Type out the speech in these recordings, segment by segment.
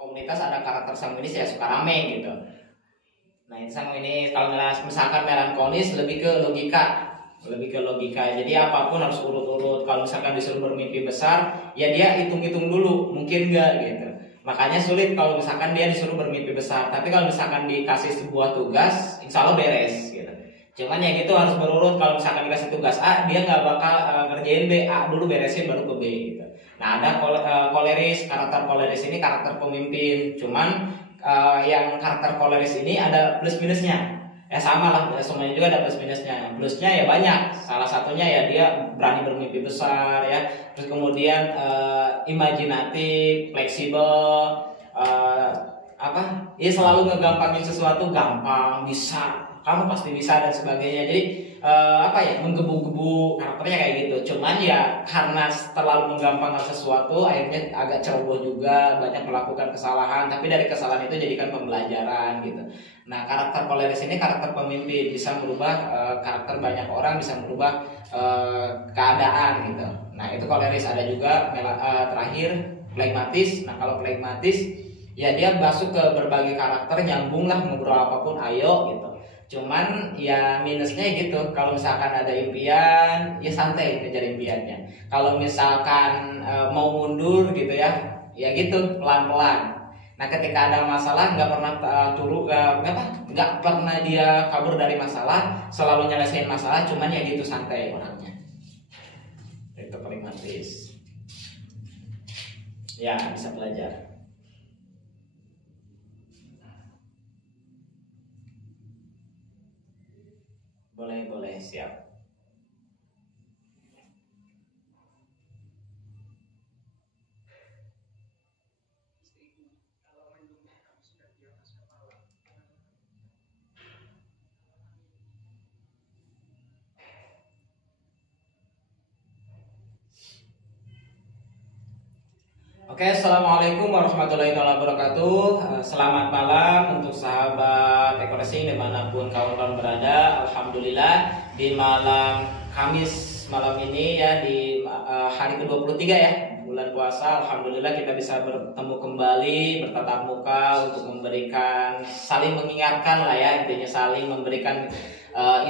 komunitas ada karakter sanguinis ya suka rame gitu. Nah ini sanguinis, kalau misalkan melankolis lebih ke logika. Jadi apapun harus urut-urut. Kalau misalkan disuruh bermimpi besar, ya dia hitung-hitung dulu, mungkin enggak gitu. Makanya sulit kalau misalkan dia disuruh bermimpi besar. Tapi kalau misalkan dikasih sebuah tugas, insya Allah beres gitu. Cuman ya gitu harus berurut. Kalau misalkan dikasih tugas A, dia nggak bakal ngerjain B, A dulu beresin baru ke B gitu. Nah ada koleris, karakter koleris ini karakter pemimpin. Cuman yang karakter koleris ini ada plus minusnya. Ya sama lah, semuanya juga ada plus minusnya. Plusnya ya banyak. Salah satunya ya dia berani bermimpi besar ya. Terus kemudian imajinatif, fleksibel, ya selalu ngegampangin sesuatu, gampang, bisa, kamu pasti bisa dan sebagainya. Jadi menggebu-gebu karakternya kayak gitu. Cuman ya karena terlalu menggampangkan sesuatu, akhirnya agak ceroboh juga, banyak melakukan kesalahan. Tapi dari kesalahan itu jadikan pembelajaran gitu. Nah karakter koleris ini karakter pemimpin, bisa merubah karakter banyak orang, bisa merubah keadaan gitu. Nah itu koleris. Ada juga terakhir flegmatis. Nah kalau flegmatis ya dia masuk ke berbagai karakter, nyambung lah, ngobrol apapun ayo gitu. Cuman ya minusnya gitu, kalau misalkan ada impian ya santai kejar impiannya. Kalau misalkan mau mundur gitu ya gitu pelan-pelan. Nah ketika ada masalah nggak pernah nggak pernah dia kabur dari masalah, selalu nyelesain masalah. Cuman ya gitu santai orangnya. Itu pragmatis. Ya bisa belajar. Boleh siap. Oke, assalamualaikum warahmatullahi wabarakatuh. Selamat malam untuk sahabat Ekoracing dimanapun kawan-kawan berada. Alhamdulillah di malam Kamis malam ini ya, di hari ke-23 ya bulan puasa. Alhamdulillah kita bisa bertemu kembali, bertatap muka untuk memberikan, saling mengingatkan lah ya, intinya saling memberikan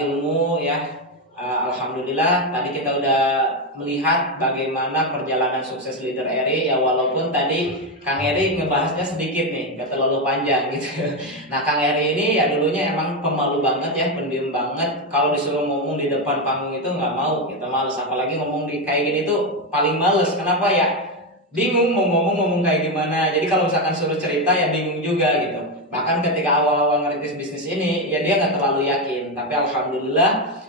ilmu ya. Alhamdulillah tadi kita udah melihat bagaimana perjalanan sukses leader Eri ya, walaupun tadi Kang Eri ngebahasnya sedikit nih, gak terlalu panjang gitu. Nah Kang Eri ini ya dulunya emang pemalu banget ya, pendiam banget. Kalau disuruh ngomong di depan panggung itu nggak mau, kita males. Apalagi ngomong di kayak gini tuh paling males. Kenapa ya? Bingung mau ngomong kayak gimana. Jadi kalau misalkan suruh cerita ya bingung juga gitu. Bahkan ketika awal-awal ngerintis bisnis ini ya dia nggak terlalu yakin. Tapi alhamdulillah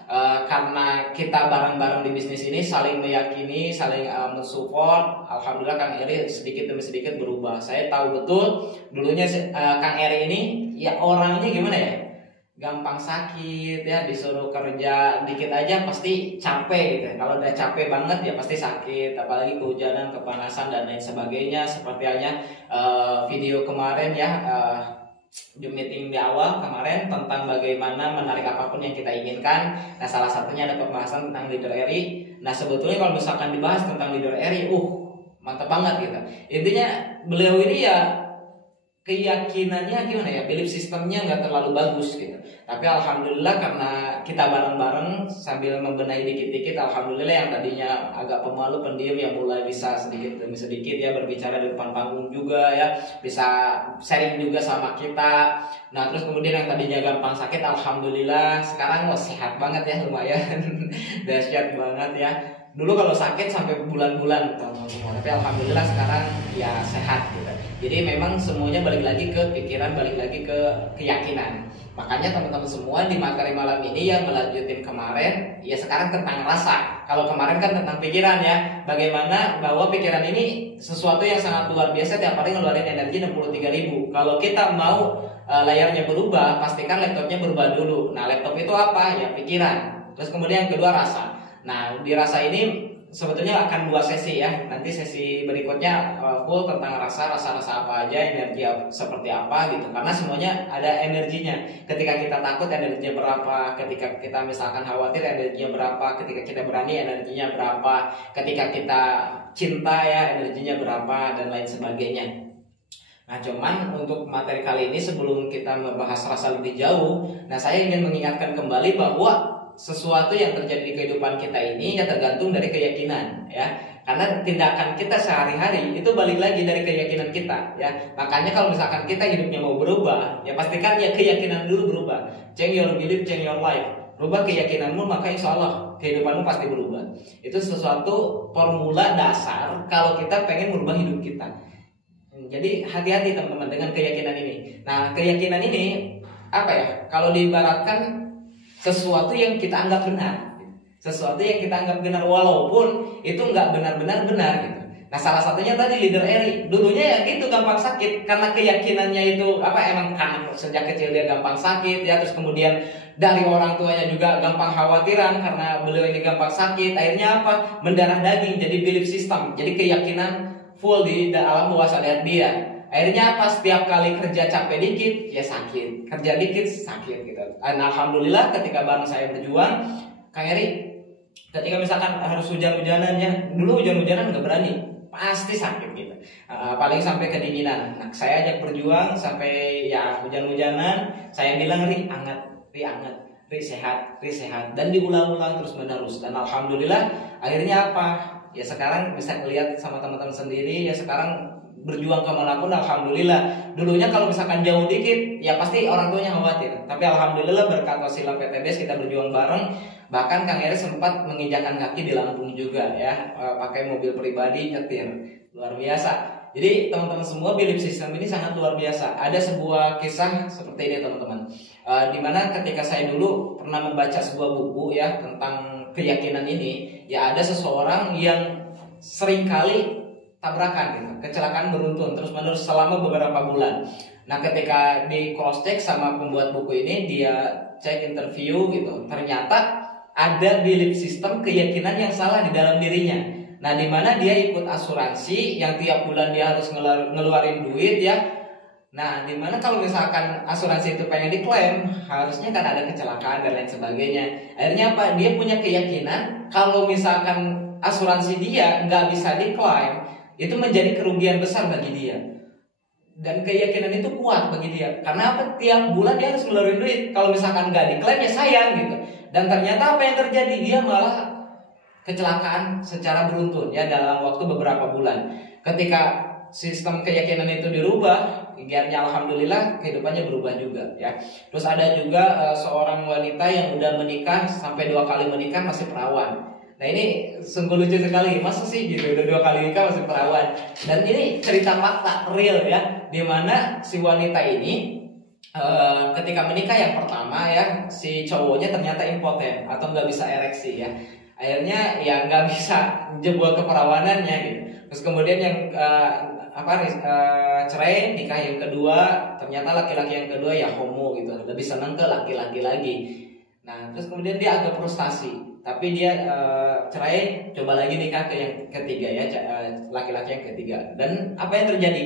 karena kita bareng-bareng di bisnis ini saling meyakini, saling mensupport. Alhamdulillah Kang Eri sedikit demi sedikit berubah. Saya tahu betul dulunya Kang Eri ini ya orangnya gimana ya, gampang sakit ya, disuruh kerja dikit aja pasti capek gitu. Kalau udah capek banget ya pasti sakit, apalagi kehujanan, kepanasan dan lain sebagainya. Seperti halnya video kemarin ya, di meeting di awal kemarin tentang bagaimana menarik apapun yang kita inginkan. Nah salah satunya ada pembahasan tentang leader Eri. Nah sebetulnya kalau misalkan dibahas tentang leader Eri, mantap banget gitu. Intinya beliau ini ya keyakinannya gimana ya, belief sistemnya nggak terlalu bagus gitu. Tapi alhamdulillah karena kita bareng-bareng sambil membenahi dikit-dikit, alhamdulillah yang tadinya agak pemalu, pendiam ya mulai bisa sedikit demi sedikit ya berbicara di depan panggung juga ya, bisa sharing juga sama kita. Nah terus kemudian yang tadinya gampang sakit, alhamdulillah sekarang sehat banget ya, lumayan dahsyat banget ya. Dulu kalau sakit sampai bulan-bulan, tapi alhamdulillah sekarang ya sehat gitu. Jadi memang semuanya balik lagi ke pikiran, balik lagi ke keyakinan. Makanya teman-teman semua di materi malam ini yang melanjutin kemarin, ya sekarang tentang rasa. Kalau kemarin kan tentang pikiran ya, bagaimana bahwa pikiran ini sesuatu yang sangat luar biasa, tiap hari ngeluarin energi 63.000. Kalau kita mau layarnya berubah, pastikan laptopnya berubah dulu. Nah laptop itu apa? Ya pikiran. Terus kemudian yang kedua rasa. Nah di rasa ini sebetulnya akan 2 sesi ya. Nanti sesi berikutnya full tentang rasa apa aja, energi seperti apa gitu. Karena semuanya ada energinya. Ketika kita takut energinya berapa, ketika kita misalkan khawatir energinya berapa, ketika kita berani energinya berapa, ketika kita cinta ya energinya berapa dan lain sebagainya. Nah, cuman untuk materi kali ini sebelum kita membahas rasa lebih jauh, nah saya ingin mengingatkan kembali bahwa sesuatu yang terjadi di kehidupan kita ini ya tergantung dari keyakinan ya. Karena tindakan kita sehari-hari itu balik lagi dari keyakinan kita ya. Makanya kalau misalkan kita hidupnya mau berubah, ya pastikan ya keyakinan dulu berubah. Change your belief, change your life. Rubah keyakinanmu, maka insya Allah kehidupanmu pasti berubah. Itu sesuatu formula dasar kalau kita pengen merubah hidup kita. Jadi hati-hati teman-teman dengan keyakinan ini. Nah, keyakinan ini apa ya? Kalau diibaratkan sesuatu yang kita anggap benar, sesuatu yang kita anggap benar walaupun itu nggak benar-benar benar gitu. Nah, salah satunya tadi leader Eri, dulunya ya gitu gampang sakit karena keyakinannya itu apa emang karena sejak kecil dia gampang sakit ya, terus kemudian dari orang tuanya juga gampang khawatiran karena beliau ini gampang sakit. Akhirnya apa? Mendarah daging, jadi belief system, jadi keyakinan full di alam bawah sadar dia. Akhirnya pas setiap kali kerja capek dikit ya sakit, kerja dikit sakit gitu. Dan alhamdulillah ketika bareng saya berjuang, Kang Eri, ketika misalkan harus hujan-hujanan ya, dulu hujan-hujanan nggak berani, pasti sakit gitu. Apalagi sampai kedinginan. Nah, saya ajak berjuang sampai ya hujan-hujanan, saya bilang Ri anget, Ri sehat, dan diulang-ulang terus menerus. Dan alhamdulillah akhirnya apa? Ya sekarang bisa melihat sama teman-teman sendiri ya, sekarang berjuang kemanapun alhamdulillah. Dulunya kalau misalkan jauh dikit ya pasti orang tuanya khawatir, tapi alhamdulillah berkat wasilah PTBS kita berjuang bareng. Bahkan Kang Eri sempat menginjakan kaki di Lampung juga ya, pakai mobil pribadi nyetir, luar biasa. Jadi teman-teman semua, belief system ini sangat luar biasa. Ada sebuah kisah seperti ini teman-teman, dimana ketika saya dulu pernah membaca sebuah buku ya tentang keyakinan ini, ya ada seseorang yang seringkali tabrakan gitu, kecelakaan beruntun terus menerus selama beberapa bulan. Nah, ketika di cross check sama pembuat buku ini, dia cek interview gitu, ternyata ada belief system keyakinan yang salah di dalam dirinya. Nah, di mana dia ikut asuransi yang tiap bulan dia harus ngeluarin duit ya. Nah, di mana kalau misalkan asuransi itu pengen diklaim, harusnya kan ada kecelakaan dan lain sebagainya. Akhirnya apa? Dia punya keyakinan kalau misalkan asuransi dia nggak bisa diklaim, itu menjadi kerugian besar bagi dia. Dan keyakinan itu kuat bagi dia. Karena apa? Tiap bulan dia harus ngeluarin duit. Kalau misalkan nggak diklaim ya sayang gitu. Dan ternyata apa yang terjadi? Dia malah kecelakaan secara beruntun ya dalam waktu beberapa bulan. Ketika sistem keyakinan itu dirubah, akhirnya alhamdulillah kehidupannya berubah juga ya. Terus ada juga seorang wanita yang udah menikah sampai 2 kali menikah masih perawan. Nah, ini sungguh lucu sekali, masa sih gitu udah 2 kali nikah masih perawan. Dan ini cerita fakta real ya, dimana si wanita ini ketika menikah yang pertama ya, si cowoknya ternyata impoten atau nggak bisa ereksi ya. Akhirnya ya nggak bisa jebol keperawanannya gitu. Terus kemudian yang cerai, nikah yang kedua, ternyata laki-laki yang kedua ya homo gitu, lebih senang ke laki-laki lagi. Nah, terus kemudian dia agak frustasi, tapi dia cerai, coba lagi nikah ke yang ketiga ya, laki-laki yang ketiga. Dan apa yang terjadi?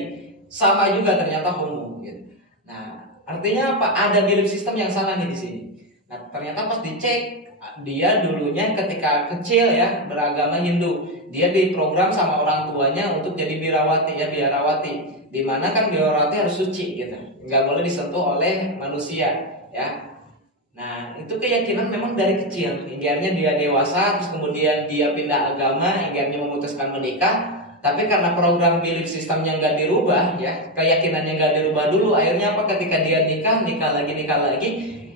Sama juga ternyata homo gitu. Nah, artinya apa? Ada belief system yang salah nih di sini. Nah, ternyata pas dicek, dia dulunya ketika kecil ya beragama Hindu, dia diprogram sama orang tuanya untuk jadi biarawati ya, biarawati. Dimana kan biarawati harus suci gitu, nggak boleh disentuh oleh manusia ya. Nah, itu keyakinan memang dari kecil. Hingga dia dewasa, terus kemudian dia pindah agama, hingga memutuskan menikah. Tapi karena program belief sistemnya nggak dirubah ya, keyakinannya nggak dirubah dulu, akhirnya apa? Ketika dia nikah lagi,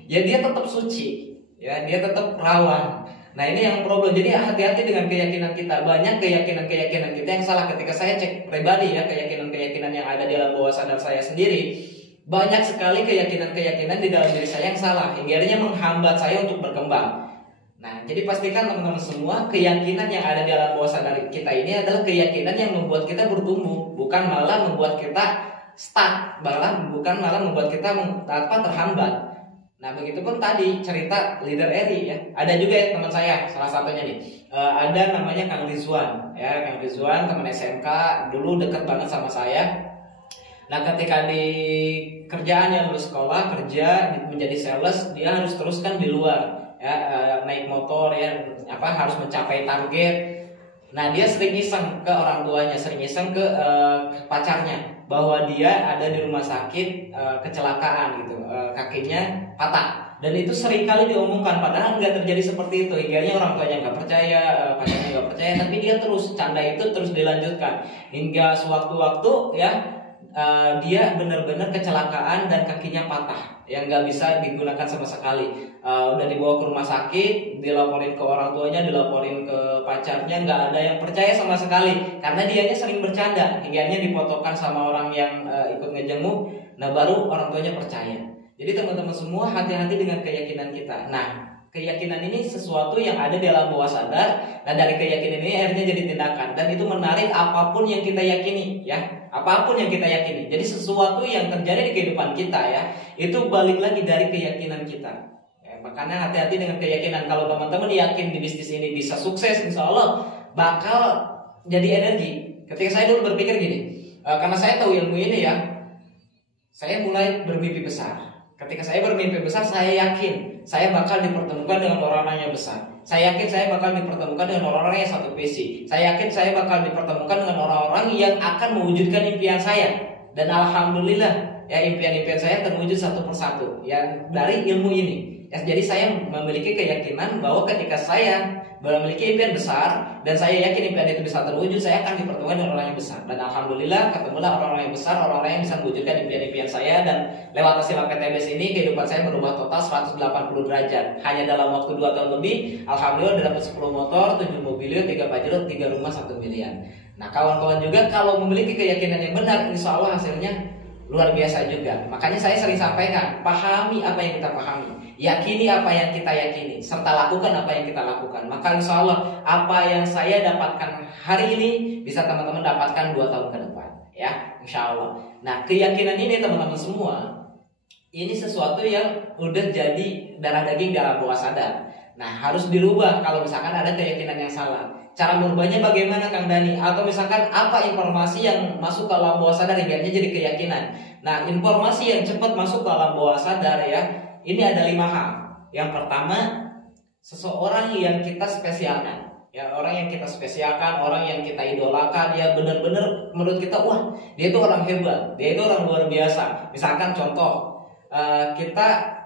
ya dia tetap suci. Ya, dia tetap rawan. Nah, ini yang problem. Jadi hati-hati dengan keyakinan kita. Banyak keyakinan kita yang salah. Ketika saya cek pribadi ya, keyakinan yang ada di dalam bawah sadar saya sendiri, banyak sekali keyakinan di dalam diri saya yang salah, hingga akhirnya menghambat saya untuk berkembang. Nah, jadi pastikan teman-teman semua, keyakinan yang ada di dalam bawah sadar kita ini adalah keyakinan yang membuat kita bertumbuh, bukan malah membuat kita stuck, bukan malah membuat kita terhambat. Nah, begitupun tadi cerita leader Eri ya. Ada juga ya teman saya, salah satunya nih. Ada namanya Kang Rizwan ya, Kang Rizwan teman SMK, dulu dekat banget sama saya. Nah, ketika di kerjaannya lulus sekolah, kerja menjadi sales, dia harus teruskan di luar ya, naik motor ya, harus mencapai target. Nah, dia sering iseng ke orang tuanya, sering iseng ke pacarnya. bahwa dia ada di rumah sakit kecelakaan gitu, kakinya patah. Dan itu sering kali diomongkan, padahal nggak terjadi seperti itu. Hingga orang tuanya nggak percaya, pacarnya nggak percaya, tapi dia terus canda itu terus dilanjutkan hingga sewaktu-waktu ya dia benar-benar kecelakaan dan kakinya patah, yang nggak bisa digunakan sama sekali. Udah dibawa ke rumah sakit, dilaporin ke orang tuanya, dilaporin ke pacarnya, nggak ada yang percaya sama sekali karena dianya sering bercanda, hingga difotokan sama orang yang ikut ngejenguk. Nah baru orang tuanya percaya. Jadi teman-teman semua hati-hati dengan keyakinan kita. Nah, keyakinan ini sesuatu yang ada di alam bawah sadar, dan dari keyakinan ini akhirnya jadi tindakan, dan itu menarik apapun yang kita yakini ya. Apapun yang kita yakini. Jadi sesuatu yang terjadi di kehidupan kita ya, itu balik lagi dari keyakinan kita. Ya, makanya hati-hati dengan keyakinan. Kalau teman-teman yakin di bisnis ini bisa sukses, insya Allah bakal jadi energi. Ketika saya dulu berpikir gini, karena saya tahu ilmu ini ya, saya mulai bermimpi besar. Ketika saya bermimpi besar, saya yakin saya bakal dipertemukan dengan orang-orang yang besar. Saya yakin saya bakal dipertemukan dengan orang-orang yang satu visi. Saya yakin saya bakal dipertemukan dengan orang-orang yang akan mewujudkan impian saya. Dan alhamdulillah ya, impian-impian saya terwujud satu persatu ya dari ilmu ini. Ya, jadi saya memiliki keyakinan bahwa ketika saya memiliki impian besar dan saya yakin impian itu bisa terwujud, saya akan dipertemukan dengan orang yang besar. Dan alhamdulillah ketemulah orang-orang yang besar, orang-orang yang bisa mewujudkan impian-impian saya. Dan lewat hasil PTBS ini kehidupan saya berubah total 180 derajat. Hanya dalam waktu 2 tahun lebih, alhamdulillah udah dapat 10 motor, 7 mobil, 3 Pajero, 3 rumah, 1 miliar. Nah kawan-kawan juga kalau memiliki keyakinan yang benar, insya Allah hasilnya luar biasa juga. Makanya saya sering sampaikan, pahami apa yang kita pahami, yakini apa yang kita yakini, serta lakukan apa yang kita lakukan. Maka insya Allah apa yang saya dapatkan hari ini bisa teman-teman dapatkan 2 tahun ke depan ya, insya Allah. Nah keyakinan ini teman-teman semua, ini sesuatu yang udah jadi darah daging dalam bawah sadar. Nah harus dirubah kalau misalkan ada keyakinan yang salah. Cara merubahnya bagaimana Kang Dani? Atau misalkan apa informasi yang masuk ke alam bawah sadar hingga jadi keyakinan? Nah informasi yang cepat masuk ke alam bawah sadar ya, ini ada 5 hal. Yang pertama, seseorang yang kita spesialkan ya, orang yang kita spesialkan, orang yang kita idolakan, dia benar-benar menurut kita wah dia itu orang hebat, dia itu orang luar biasa. Misalkan contoh, kita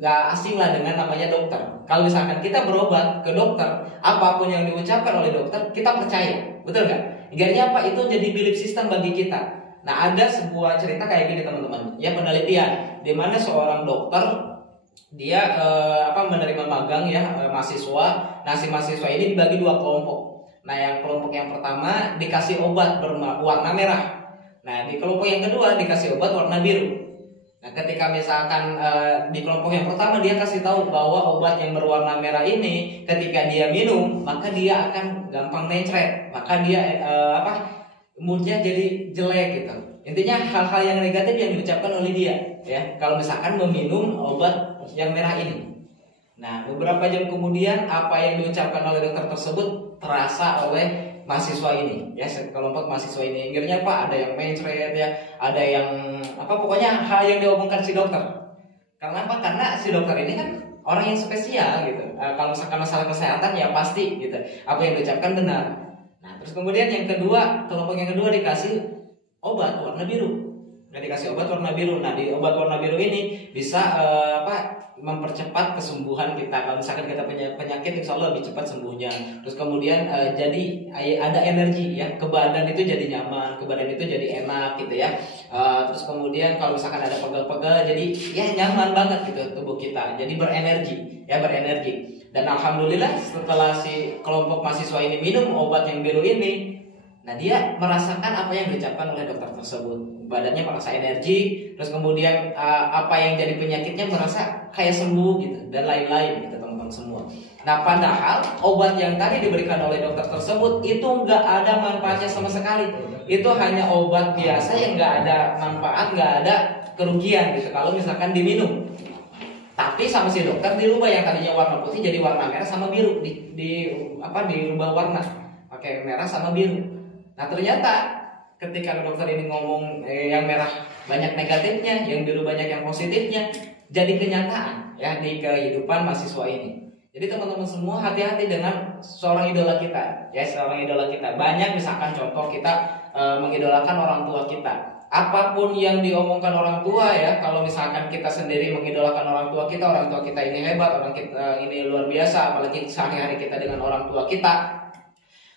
nggak asing lah dengan namanya dokter. Kalau misalkan kita berobat ke dokter, apapun yang diucapkan oleh dokter kita percaya, betul nggak? Hingga apa itu jadi belief system bagi kita. Nah ada sebuah cerita kayak gini teman-teman, ya penelitian di mana seorang dokter dia menerima magang ya mahasiswa. Nah si mahasiswa ini dibagi 2 kelompok. Nah yang kelompok yang pertama dikasih obat berwarna merah. Nah di kelompok yang kedua dikasih obat warna biru. Nah ketika misalkan di kelompok yang pertama dia kasih tahu bahwa obat yang berwarna merah ini ketika dia minum maka dia akan gampang mencret, maka dia moodnya jadi jelek gitu. Intinya hal-hal yang negatif yang diucapkan oleh dia ya kalau misalkan meminum obat yang merah ini. Nah beberapa jam kemudian apa yang diucapkan oleh dokter tersebut terasa oleh mahasiswa ini ya, kelompok mahasiswa ini. Akhirnya ada yang mencret ya, ada yang pokoknya hal yang diomongkan si dokter. Karena apa? Karena si dokter ini kan orang yang spesial gitu. Kalau misalkan masalah kesehatan ya pasti gitu, apa yang diucapkan benar. Nah terus kemudian yang kedua, kelompok yang kedua dikasih obat warna biru. Nah dikasih obat warna biru. Nah di obat warna biru ini bisa mempercepat kesembuhan kita. Kalau misalkan kita punya penyakit, insya Allah lebih cepat sembuhnya. Terus kemudian jadi ada energi ya, ke badan itu jadi nyaman, ke badan itu jadi enak gitu ya. Terus kemudian kalau misalkan ada pegel-pegel, jadi ya nyaman banget gitu tubuh kita. Jadi berenergi ya, berenergi. Dan alhamdulillah setelah si kelompok mahasiswa ini minum obat yang biru ini, nah dia merasakan apa yang diucapkan oleh dokter tersebut. Badannya merasa energi, terus kemudian apa yang jadi penyakitnya merasa kayak sembuh gitu, dan lain-lain gitu teman-teman semua. Nah padahal obat yang tadi diberikan oleh dokter tersebut itu nggak ada manfaatnya sama sekali. Itu hanya obat biasa yang nggak ada manfaat, nggak ada kerugian gitu kalau misalkan diminum. Tapi sama si dokter dirubah yang tadinya warna putih jadi warna merah sama biru, dirubah warna pakai merah sama biru. Nah ternyata ketika dokter ini ngomong yang merah banyak negatifnya, yang biru banyak yang positifnya, jadi kenyataan ya di kehidupan mahasiswa ini. Jadi teman-teman semua hati-hati dengan seorang idola kita ya, seorang idola kita. Banyak misalkan contoh kita mengidolakan orang tua kita. apapun yang diomongkan orang tua ya, kalau misalkan kita sendiri mengidolakan orang tua kita ini hebat, orang kita ini luar biasa, apalagi sehari-hari kita dengan orang tua kita,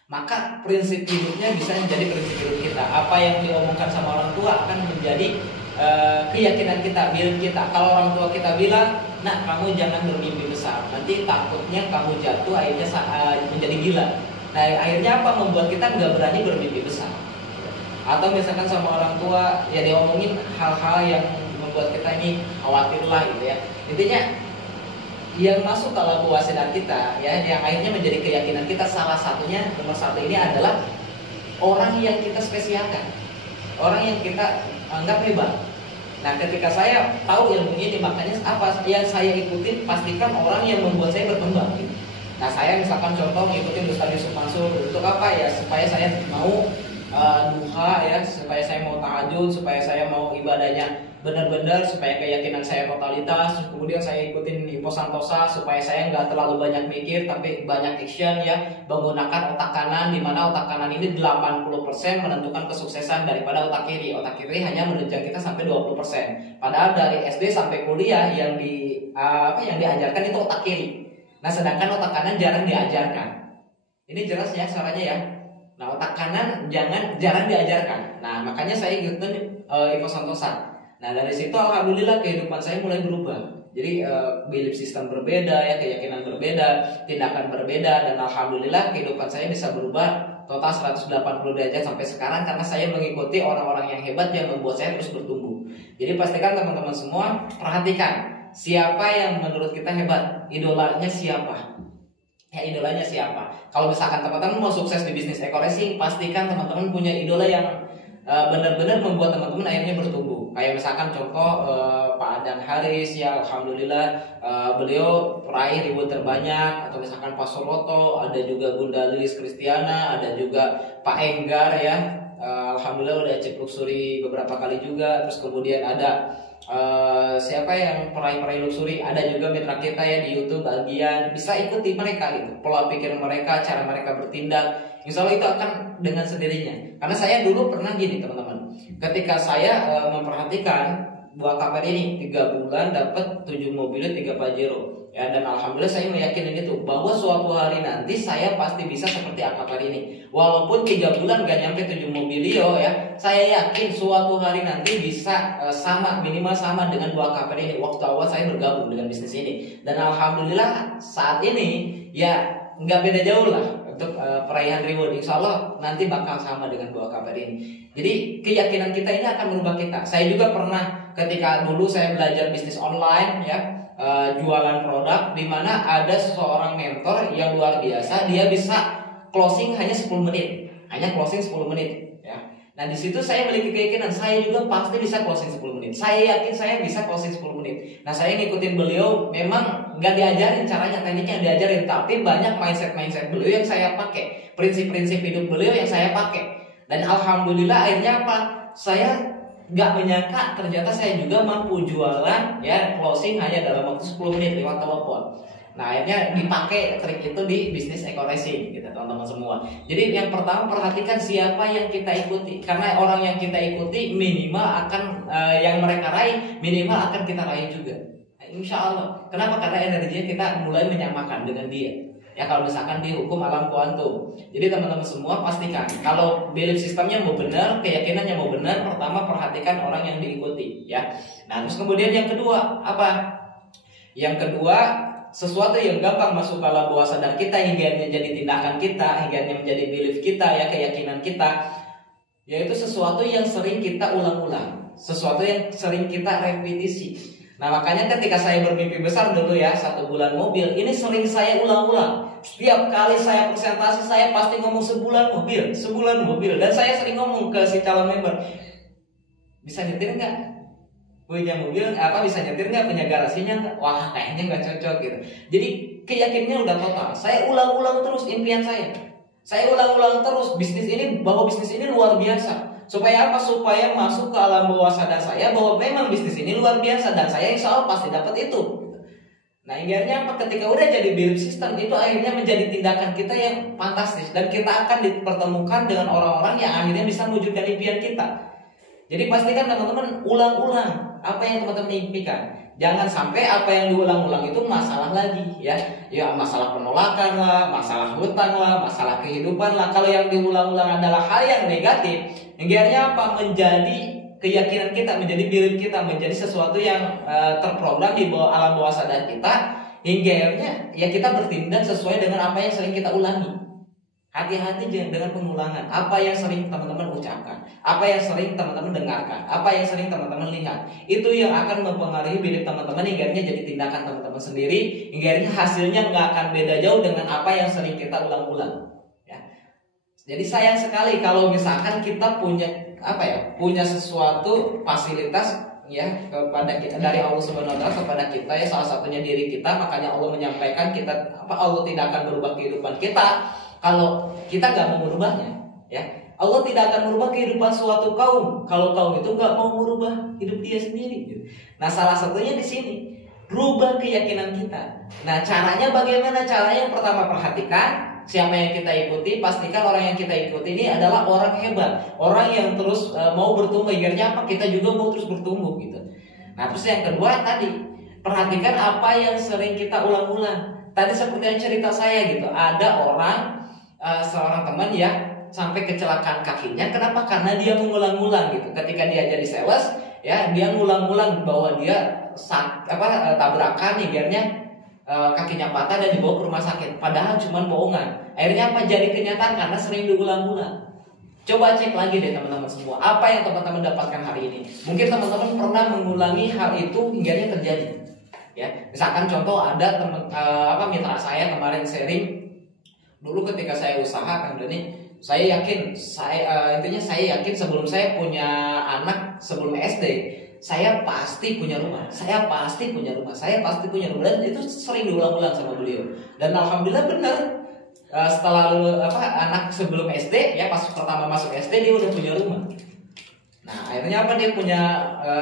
maka prinsip hidupnya bisa menjadi prinsip hidup kita. Apa yang diomongkan sama orang tua akan menjadi keyakinan kita, belief kita. Kalau orang tua kita bilang, "Nak, kamu jangan bermimpi besar, nanti takutnya kamu jatuh akhirnya menjadi gila." Nah, akhirnya apa? Membuat kita nggak berani bermimpi besar. Atau misalkan sama orang tua ya diomongin hal-hal yang membuat kita ini khawatir lah gitu ya. Intinya yang masuk ke alam bawah sadar kita ya, yang akhirnya menjadi keyakinan kita, salah satunya nomor satu ini adalah orang yang kita spesialkan, orang yang kita anggap hebat. Nah, ketika saya tahu ilmu ini, makanya apa yang saya ikutin, pastikan orang yang membuat saya berkembang gitu. Nah, saya misalkan contoh ngikutin Ustaz Yusuf Mansur untuk apa ya, supaya saya mau duha ya, supaya saya mau tahajud, supaya saya mau ibadahnya benar-benar, supaya keyakinan saya totalitas. Kemudian saya ikutin Ipo Santosa supaya saya nggak terlalu banyak mikir tapi banyak action ya, menggunakan otak kanan, di mana otak kanan ini 80% menentukan kesuksesan daripada otak kiri. Otak kiri hanya menunjang kita sampai 20%. Padahal dari SD sampai kuliah yang diajarkan itu otak kiri. Nah, sedangkan otak kanan jarang diajarkan. Ini jelas ya suaranya ya. Nah, otak kanan jarang diajarkan. Nah, makanya saya ikutin Ipo Santosa. Nah, dari situ alhamdulillah kehidupan saya mulai berubah. Jadi belief system berbeda ya, keyakinan berbeda, tindakan berbeda, dan alhamdulillah kehidupan saya bisa berubah total 180 derajat sampai sekarang karena saya mengikuti orang-orang yang hebat yang membuat saya terus bertumbuh. Jadi pastikan teman-teman semua perhatikan siapa yang menurut kita hebat, idolanya siapa. Ya, idolanya siapa? Kalau misalkan teman-teman mau sukses di bisnis Eko Racing, pastikan teman-teman punya idola yang benar-benar membuat teman-teman akhirnya bertumbuh. Kayak misalkan contoh Pak Adan Haris ya, alhamdulillah beliau peraih reward terbanyak. Atau misalkan Pak Soroto, ada juga Bunda Lilis Kristiana, ada juga Pak Enggar ya, alhamdulillah udah Cipluk Suri beberapa kali juga. Terus kemudian ada siapa yang peraih luxury, ada juga mitra kita ya di YouTube bagian, bisa ikuti mereka gitu, pola pikir mereka, cara mereka bertindak, insya Allah itu akan dengan sendirinya. Karena saya dulu pernah gini teman-teman, ketika saya memperhatikan buah kabar ini 3 bulan dapat 7 mobil 3 Pajero ya, dan alhamdulillah saya meyakini itu bahwa suatu hari nanti saya pasti bisa seperti Akapar ini. Walaupun 3 bulan gak nyampe 7 mobilio ya, saya yakin suatu hari nanti bisa minimal sama dengan buah Akapar ini waktu awal saya bergabung dengan bisnis ini. Dan alhamdulillah saat ini ya nggak beda jauh lah untuk perayaan reward. Insya Allah nanti bakal sama dengan buah Akapar ini. Jadi keyakinan kita ini akan merubah kita. Saya juga pernah ketika dulu saya belajar bisnis online ya, jualan produk, di mana ada seseorang mentor yang luar biasa, dia bisa closing hanya 10 menit, hanya closing 10 menit ya. Nah, di situ saya memiliki keyakinan saya juga pasti bisa closing 10 menit. Saya yakin saya bisa closing 10 menit. Nah, saya ngikutin beliau, memang nggak diajarin caranya, tekniknya diajarin, tapi banyak mindset beliau yang saya pakai, prinsip-prinsip hidup beliau yang saya pakai. Dan alhamdulillah akhirnya apa? Saya nggak menyangka ternyata saya juga mampu jualan ya, closing hanya dalam waktu 10 menit lewat telepon. Nah, akhirnya dipakai trik itu di bisnis Eko Racing gitu teman-teman semua. Jadi yang pertama perhatikan siapa yang kita ikuti, karena orang yang kita ikuti minimal akan yang mereka raih minimal akan kita raih juga. Nah, insya Allah. Kenapa? Karena energinya kita mulai menyamakan dengan dia. Ya, kalau misalkan di hukum alam kuantum. Jadi teman-teman semua pastikan kalau belief sistemnya mau benar, keyakinannya mau benar, pertama perhatikan orang yang diikuti ya. Nah, terus kemudian yang kedua apa? Yang kedua, sesuatu yang gampang masuk ke alam bawah sadar kita hingga menjadi tindakan kita, hingga menjadi belief kita ya, keyakinan kita, yaitu sesuatu yang sering kita ulang-ulang, sesuatu yang sering kita repetisi. Nah, makanya ketika saya bermimpi besar dulu ya, 1 bulan mobil, ini sering saya ulang-ulang. Setiap kali saya presentasi saya pasti ngomong sebulan mobil, dan saya sering ngomong ke si calon member, bisa nyetir nggak? Punya mobil apa, bisa nyetir nggak, punya garasinya nggak? Wah, kayaknya nggak cocok gitu. Jadi keyakinannya udah total. Saya ulang-ulang terus impian saya. Saya ulang-ulang terus bisnis ini, bahwa bisnis ini luar biasa. Supaya apa? Supaya masuk ke alam bawah sadar saya bahwa memang bisnis ini luar biasa dan saya insya Allah pasti dapat itu. Nah, akhirnya apa? Ketika udah jadi belief system itu akhirnya menjadi tindakan kita yang fantastis, dan kita akan dipertemukan dengan orang-orang yang akhirnya bisa mewujudkan impian kita. Jadi pastikan teman-teman ulang-ulang apa yang teman-teman impikan. Jangan sampai apa yang diulang-ulang itu masalah lagi ya. Ya masalah penolakan lah, masalah hutang lah, masalah kehidupan lah. Kalau yang diulang-ulang adalah hal yang negatif, akhirnya apa? Menjadi keyakinan kita, menjadi belief kita, menjadi sesuatu yang terprogram di bawah alam bawah sadar kita, hingga akhirnya ya kita bertindak sesuai dengan apa yang sering kita ulangi. Hati-hati dengan pengulangan. Apa yang sering teman-teman ucapkan, apa yang sering teman-teman dengarkan, apa yang sering teman-teman lihat, itu yang akan mempengaruhi belief teman-teman hingga akhirnya jadi tindakan teman-teman sendiri, hingga akhirnya hasilnya nggak akan beda jauh dengan apa yang sering kita ulang-ulang. Ya. Jadi sayang sekali kalau misalkan kita punya punya sesuatu fasilitas ya kepada kita dari Allah Subhanahu wa taala kepada kita ya, salah satunya diri kita. Makanya Allah menyampaikan kita Allah tidak akan berubah kehidupan kita kalau kita nggak mau merubahnya ya. Allah tidak akan merubah kehidupan suatu kaum kalau kaum itu nggak mau merubah hidup dia sendiri gitu. Nah salah satunya di sini rubah keyakinan kita. Nah caranya bagaimana? Caranya yang pertama, perhatikan siapa yang kita ikuti. Pastikan orang yang kita ikuti ini adalah orang hebat, orang yang terus mau bertumbuh. Akhirnya apa? Kita juga mau terus bertumbuh gitu. Nah terus yang kedua tadi, perhatikan apa yang sering kita ulang-ulang. Tadi seperti yang cerita saya gitu, ada orang seorang teman ya sampai kecelakaan kakinya. Kenapa? Karena dia mengulang-ulang gitu. Ketika dia jadi sales ya, dia ngulang-ulang bahwa dia tabrakan, akhirnya kakinya patah dan dibawa ke rumah sakit. Padahal cuma bohongan. Akhirnya apa? Jadi kenyataan karena sering diulang-ulang. Coba cek lagi deh teman-teman semua, apa yang teman-teman dapatkan hari ini. Mungkin teman-teman pernah mengulangi hal itu hingga terjadi. Ya, misalkan contoh ada teman mitra saya kemarin sharing. Dulu ketika saya usaha Kang Dani, saya yakin saya yakin sebelum saya punya anak, sebelum SD, saya pasti punya rumah. Saya pasti punya rumah. Dan itu sering diulang-ulang sama beliau. Dan alhamdulillah benar. Setelah anak sebelum SD ya, pas pertama masuk SD dia udah punya rumah. Nah, akhirnya apa? Dia punya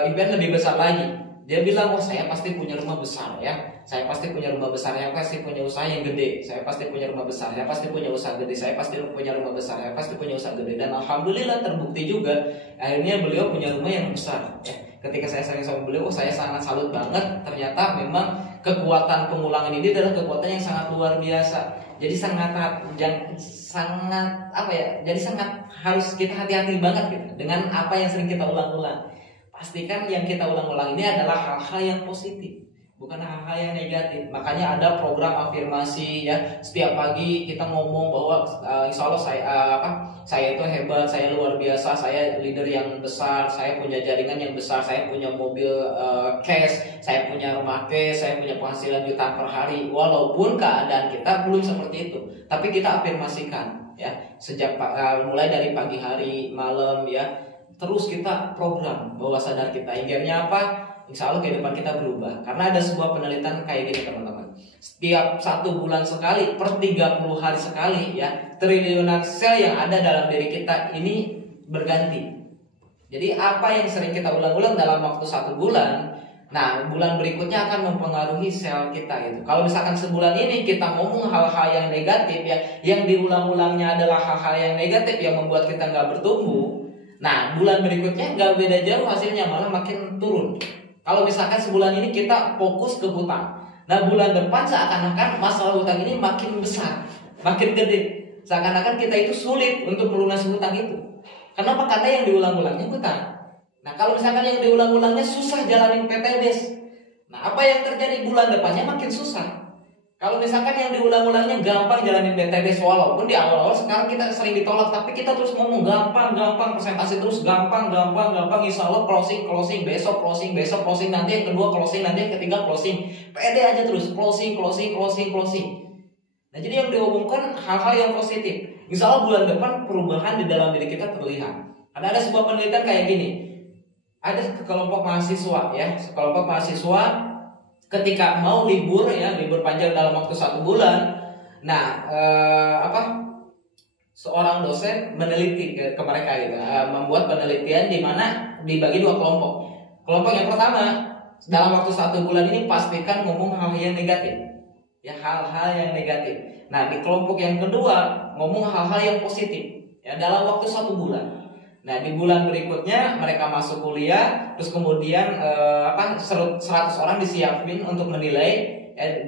impian lebih besar lagi. Dia bilang, "Oh, saya pasti punya rumah besar ya. Saya pasti punya rumah besar, saya pasti punya usaha yang gede. Saya pasti punya rumah besar, saya pasti punya usaha gede. Saya pasti punya rumah besar, saya pasti punya usaha gede." Dan alhamdulillah terbukti juga. Akhirnya beliau punya rumah yang besar ya. Ketika saya sharing sama beliau, saya sangat salut banget. Ternyata memang kekuatan pengulangan ini adalah kekuatan yang sangat luar biasa. Jadi sangat harus kita hati-hati banget gitu dengan apa yang sering kita ulang-ulang. Pastikan yang kita ulang-ulang ini adalah hal-hal yang positif, bukan hal-hal yang negatif. Makanya ada program afirmasi ya. Setiap pagi kita ngomong bahwa insya Allah saya itu hebat, saya luar biasa, saya leader yang besar, saya punya jaringan yang besar, saya punya mobil cash, saya punya rumah cash, saya punya penghasilan jutaan per hari. Walaupun keadaan kita belum seperti itu, tapi kita afirmasikan ya sejak mulai dari pagi hari, malam ya. Terus kita program bawah sadar kita. Akhirnya apa? Insya Allah kehidupan kita berubah. Karena ada sebuah penelitian kayak gini teman-teman. Setiap 1 bulan sekali, per 30 hari sekali ya, triliunan sel yang ada dalam diri kita ini berganti. Jadi apa yang sering kita ulang-ulang dalam waktu 1 bulan, nah bulan berikutnya akan mempengaruhi sel kita gitu. Kalau misalkan sebulan ini kita ngomong hal-hal yang negatif ya, yang diulang-ulangnya adalah hal-hal yang negatif yang membuat kita nggak bertumbuh. Nah, bulan berikutnya nggak beda jauh hasilnya, malah makin turun. Kalau misalkan sebulan ini kita fokus ke hutang, nah bulan depan seakan-akan masalah hutang ini makin besar, makin gede. Seakan-akan kita itu sulit untuk melunasi hutang itu. Kenapa? Karena yang diulang-ulangnya hutang. Nah, kalau misalkan yang diulang-ulangnya susah jalanin PTBS, nah apa yang terjadi? Bulan depannya makin susah. Kalau misalkan yang diulang-ulangnya gampang jalanin BTBS, walaupun di awal-awal sekarang kita sering ditolak, tapi kita terus ngomong gampang, presentasi terus gampang, insya Allah closing, besok closing, nanti yang kedua closing, nanti yang ketiga closing. Pede aja terus, closing. Nah jadi yang diomongkan hal-hal yang positif. Insya Allah bulan depan perubahan di dalam diri kita terlihat. Ada sebuah penelitian kayak gini. Ada kelompok mahasiswa ya, ketika mau libur panjang dalam waktu 1 bulan. Nah, seorang dosen meneliti ke mereka gitu, membuat penelitian di mana dibagi 2 kelompok. Kelompok yang pertama, dalam waktu 1 bulan ini pastikan ngomong hal-hal yang negatif. Ya, hal-hal yang negatif. Nah, di kelompok yang kedua ngomong hal-hal yang positif ya dalam waktu 1 bulan. Nah, di bulan berikutnya mereka masuk kuliah, terus kemudian 100 orang disiapin untuk menilai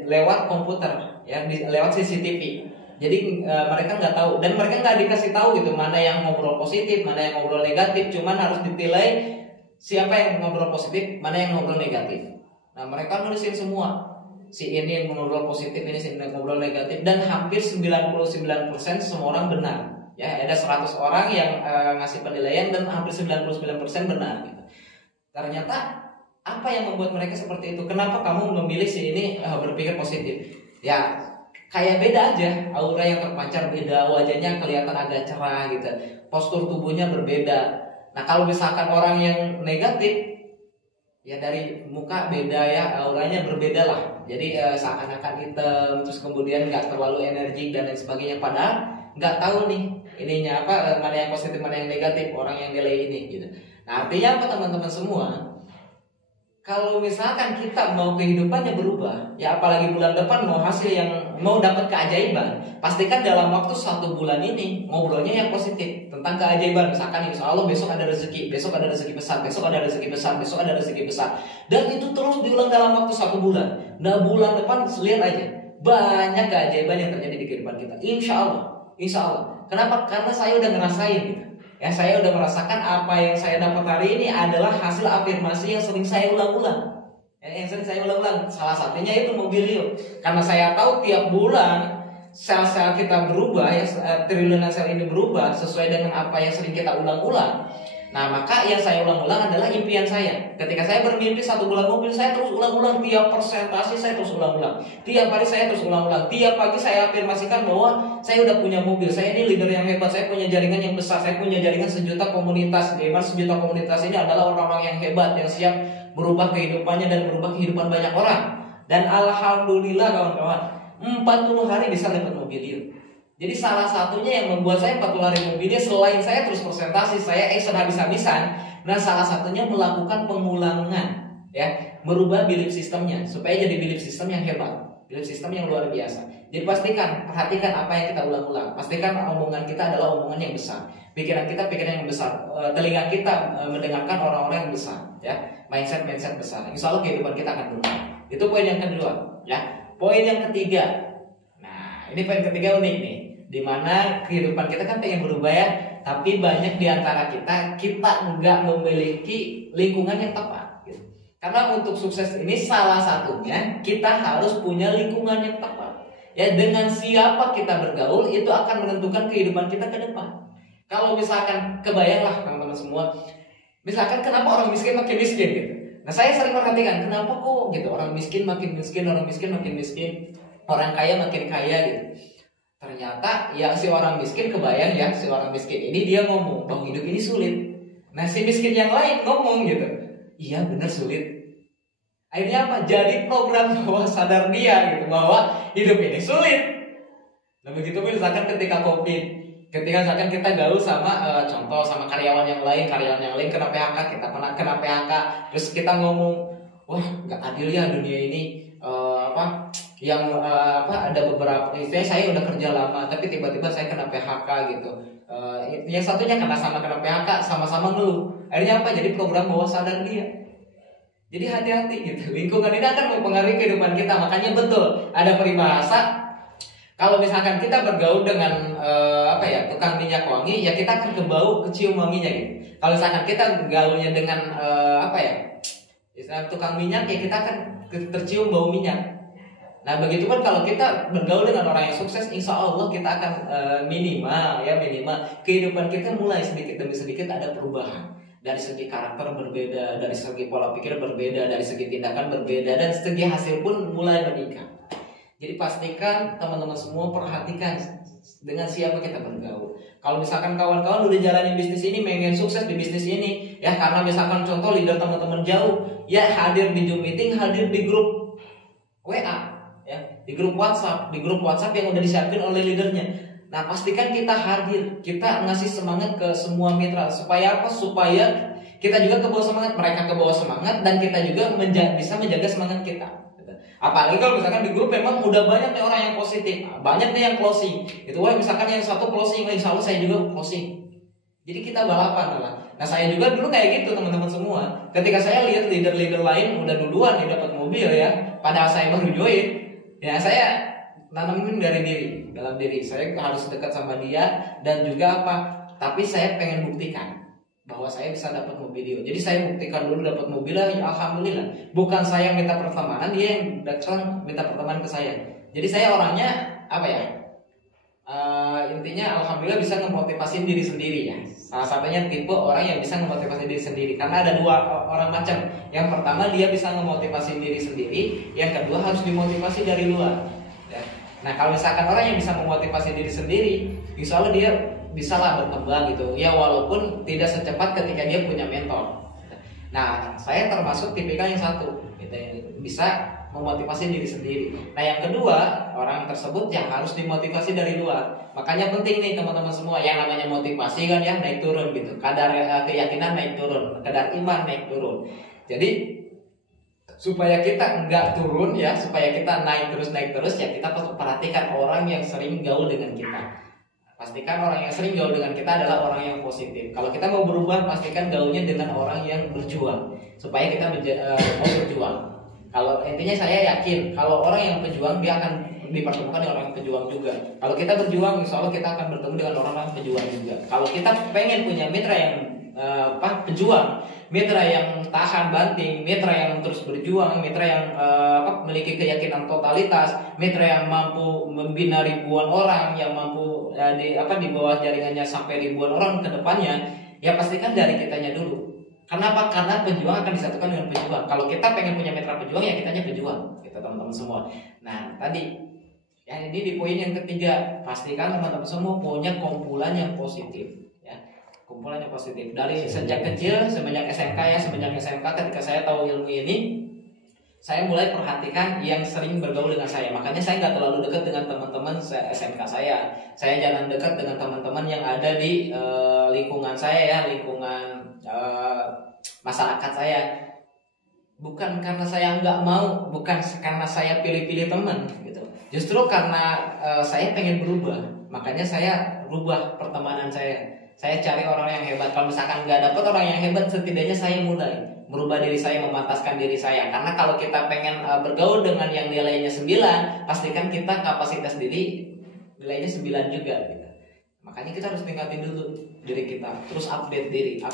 lewat komputer, ya, lewat CCTV. Jadi mereka nggak tahu, dan mereka nggak dikasih tahu gitu mana yang ngobrol positif, mana yang ngobrol negatif. Cuman harus dinilai siapa yang ngobrol positif, mana yang ngobrol negatif. Nah, mereka nulisin semua. Si ini yang ngobrol positif, ini si yang ngobrol negatif, dan hampir 99% semua orang benar. Ya, ada 100 orang yang ngasih penilaian dan hampir 99% benar gitu. Ternyata apa yang membuat mereka seperti itu? Kenapa kamu memilih si ini berpikir positif? Ya, kayak beda aja, aura yang terpancar beda, wajahnya kelihatan agak cerah gitu. Postur tubuhnya berbeda. Nah, kalau misalkan orang yang negatif, ya dari muka beda ya, auranya berbeda lah. Jadi seakan-akan hitam, terus kemudian nggak terlalu energik dan lain sebagainya. Padahal nggak tahu nih ininya apa, mana yang positif mana yang negatif orang yang nilai ini gitu. Nah, artinya apa teman-teman semua? Kalau misalkan kita mau kehidupannya berubah, ya apalagi bulan depan mau hasil yang mau dapat keajaiban, pastikan dalam waktu 1 bulan ini ngobrolnya yang positif tentang keajaiban. Misalkan insya Allah besok ada rezeki, besok ada rezeki besar, besok ada rezeki besar, besok ada rezeki besar, dan itu terus diulang dalam waktu 1 bulan. Nah, bulan depan lihat aja banyak keajaiban yang terjadi di kehidupan kita. Insya Allah, insya Allah. Kenapa? Karena saya udah ngerasain gitu. Ya, saya udah merasakan apa yang saya dapat hari ini adalah hasil afirmasi yang sering saya ulang-ulang. Ya, yang sering saya ulang-ulang. Salah satunya itu Mobilio. Karena saya tahu tiap bulan sel-sel kita berubah, ya, triliunan sel ini berubah sesuai dengan apa yang sering kita ulang-ulang. Nah, maka yang saya ulang-ulang adalah impian saya. Ketika saya bermimpi 1 bulan mobil, saya terus ulang-ulang. Tiap presentasi saya terus ulang-ulang. Tiap hari saya terus ulang-ulang. Tiap pagi saya afirmasikan bahwa saya udah punya mobil. Saya ini leader yang hebat. Saya punya jaringan yang besar. Saya punya jaringan 1 juta komunitas. Di mana 1 juta komunitas ini adalah orang-orang yang hebat, yang siap berubah kehidupannya dan berubah kehidupan banyak orang. Dan alhamdulillah kawan-kawan, 40 hari bisa dapat mobil. Jadi salah satunya yang membuat saya 40 hari mobilnya, selain saya terus presentasi, saya action habis-habisan. Nah, salah satunya melakukan pengulangan, ya, merubah belief sistemnya supaya jadi belief sistem yang hebat, belief sistem yang luar biasa. Jadi perhatikan apa yang kita ulang-ulang. Pastikan omongan kita adalah omongan yang besar, pikiran kita pikiran yang besar, telinga kita mendengarkan orang-orang yang besar, ya, mindset besar. Insya Allah kehidupan kita akan berubah. Itu poin yang kedua, ya. Poin yang ketiga. Nah, ini poin ketiga unik nih. Dimana kehidupan kita kan pengen berubah ya, tapi banyak diantara kita nggak memiliki lingkungan yang tepat gitu. Karena untuk sukses ini salah satunya kita harus punya lingkungan yang tepat. Ya, dengan siapa kita bergaul itu akan menentukan kehidupan kita ke depan. Kalau misalkan kebayanglah teman-teman semua, misalkan kenapa orang miskin makin miskin gitu. Nah, saya sering perhatikan kenapa kok gitu orang miskin makin miskin, orang miskin makin miskin, orang kaya makin kaya gitu. Ternyata ya si orang miskin kebayang ya, si orang miskin ini dia ngomong bahwa hidup ini sulit. Nah, si miskin yang lain ngomong gitu, iya benar sulit. Akhirnya apa? Jadi program bawah sadar dia gitu bahwa hidup ini sulit. Nah, begitu misalkan ketika COVID, ketika misalkan kita gaul sama contoh sama karyawan yang lain kena PHK, kita kena PHK, terus kita ngomong, wah nggak adil ya dunia ini. Ada beberapa istilahnya saya udah kerja lama tapi tiba-tiba saya kena PHK gitu. Yang satunya kena PHK, sama-sama ngeluh. Akhirnya apa? Jadi program bawah sadar dia. Jadi hati-hati gitu. Lingkungan ini akan mempengaruhi kehidupan kita. Makanya betul ada peribahasa, kalau misalkan kita bergaul dengan tukang minyak wangi, ya kita akan kecium wanginya gitu. Kalau misalkan kita bergaulnya dengan tukang minyak, ya kita akan tercium bau minyak. Nah, begitupun kalau kita bergaul dengan orang yang sukses, insya Allah kita akan minimal kehidupan kita mulai sedikit demi sedikit ada perubahan. Dari segi karakter berbeda, dari segi pola pikir berbeda, dari segi tindakan berbeda, dan segi hasil pun mulai meningkat. Jadi pastikan teman-teman semua perhatikan dengan siapa kita bergaul. Kalau misalkan kawan-kawan udah jalanin bisnis ini, pengen sukses di bisnis ini, ya karena misalkan contoh leader teman-teman jauh, ya hadir di Zoom meeting, hadir di grup WA, ya, di grup WhatsApp yang udah disiapin oleh leadernya. Nah, pastikan kita hadir, kita ngasih semangat ke semua mitra. Supaya apa? Supaya kita juga kebawa semangat, mereka kebawa semangat, dan kita juga bisa menjaga semangat kita. Apalagi kalau misalkan di grup memang udah banyak nih orang yang positif, banyak nih yang closing. Itu misalkan yang satu closing, insya Allah saya juga closing. Jadi kita balapan lah. Nah saya juga dulu kayak gitu teman-teman semua. Ketika saya lihat leader-leader lain udah duluan nih dapat mobil ya, padahal saya baru join, ya saya nanamin dari dalam diri saya harus dekat sama dia dan juga apa? Tapi saya pengen buktikan bahwa saya bisa dapat mobil dia. Jadi saya buktikan dulu dapat mobil lah, ya alhamdulillah. Bukan saya yang minta pertemanan, dia yang datang minta pertemanan ke saya. Jadi saya orangnya apa ya? Intinya alhamdulillah bisa memotivasi diri sendiri ya. Salah satunya tipe orang yang bisa memotivasi diri sendiri. Karena ada dua orang macam. Yang pertama dia bisa memotivasi diri sendiri, yang kedua harus dimotivasi dari luar. Ya. Nah kalau misalkan orang yang bisa memotivasi diri sendiri, insya Allah dia bisa lah berkembang gitu. Ya walaupun tidak secepat ketika dia punya mentor. Nah saya termasuk tipikal yang satu, gitu, bisa memotivasi diri sendiri. Nah yang kedua, orang tersebut yang harus dimotivasi dari luar. Makanya penting nih teman-teman semua, yang namanya motivasi kan ya naik turun gitu. Kadar keyakinan naik turun, kadar iman naik turun. Jadi supaya kita enggak turun ya, supaya kita naik terus ya kita perhatikan orang yang sering gaul dengan kita. Pastikan orang yang sering gaul dengan kita adalah orang yang positif. Kalau kita mau berubah, pastikan gaulnya dengan orang yang berjuang, supaya kita mau berjuang. Kalau intinya saya yakin kalau orang yang pejuang dia akan dipertemukan dengan orang yang pejuang juga. Kalau kita berjuang, insya Allah kita akan bertemu dengan orang-orang pejuang juga. Kalau kita pengen punya mitra yang pejuang, mitra yang tahan banting, mitra yang terus berjuang, mitra yang memiliki keyakinan totalitas, mitra yang mampu membina ribuan orang, yang mampu di bawah jaringannya sampai ribuan orang ke depannya, ya pastikan dari kitanya dulu. Kenapa? Karena pejuang akan disatukan dengan pejuang. Kalau kita pengen punya mitra pejuang, ya kitanya pejuang, kita teman-teman semua. Nah tadi, yang ini di poin yang ketiga, pastikan teman-teman semua punya kumpulan yang positif. Kumpulan yang positif dari sejak kecil, semenjak SMK ya, semenjak SMK ketika saya tahu ilmu ini, saya mulai perhatikan yang sering bergaul dengan saya. Makanya saya nggak terlalu dekat dengan teman-teman SMK saya. Saya jarang dekat dengan teman-teman yang ada di lingkungan saya ya, lingkungan masyarakat saya. Bukan karena saya nggak mau, bukan karena saya pilih-pilih teman gitu. Justru karena saya pengen berubah, makanya saya rubah pertemanan saya. Saya cari orang yang hebat. Kalau misalkan nggak dapat orang yang hebat, setidaknya saya mulai merubah diri saya, memantaskan diri saya. Karena kalau kita pengen bergaul dengan yang nilainya 9, pastikan kita kapasitas diri nilainya 9 juga gitu. Makanya kita harus tingkatin dulu diri kita, terus upgrade diri. Insya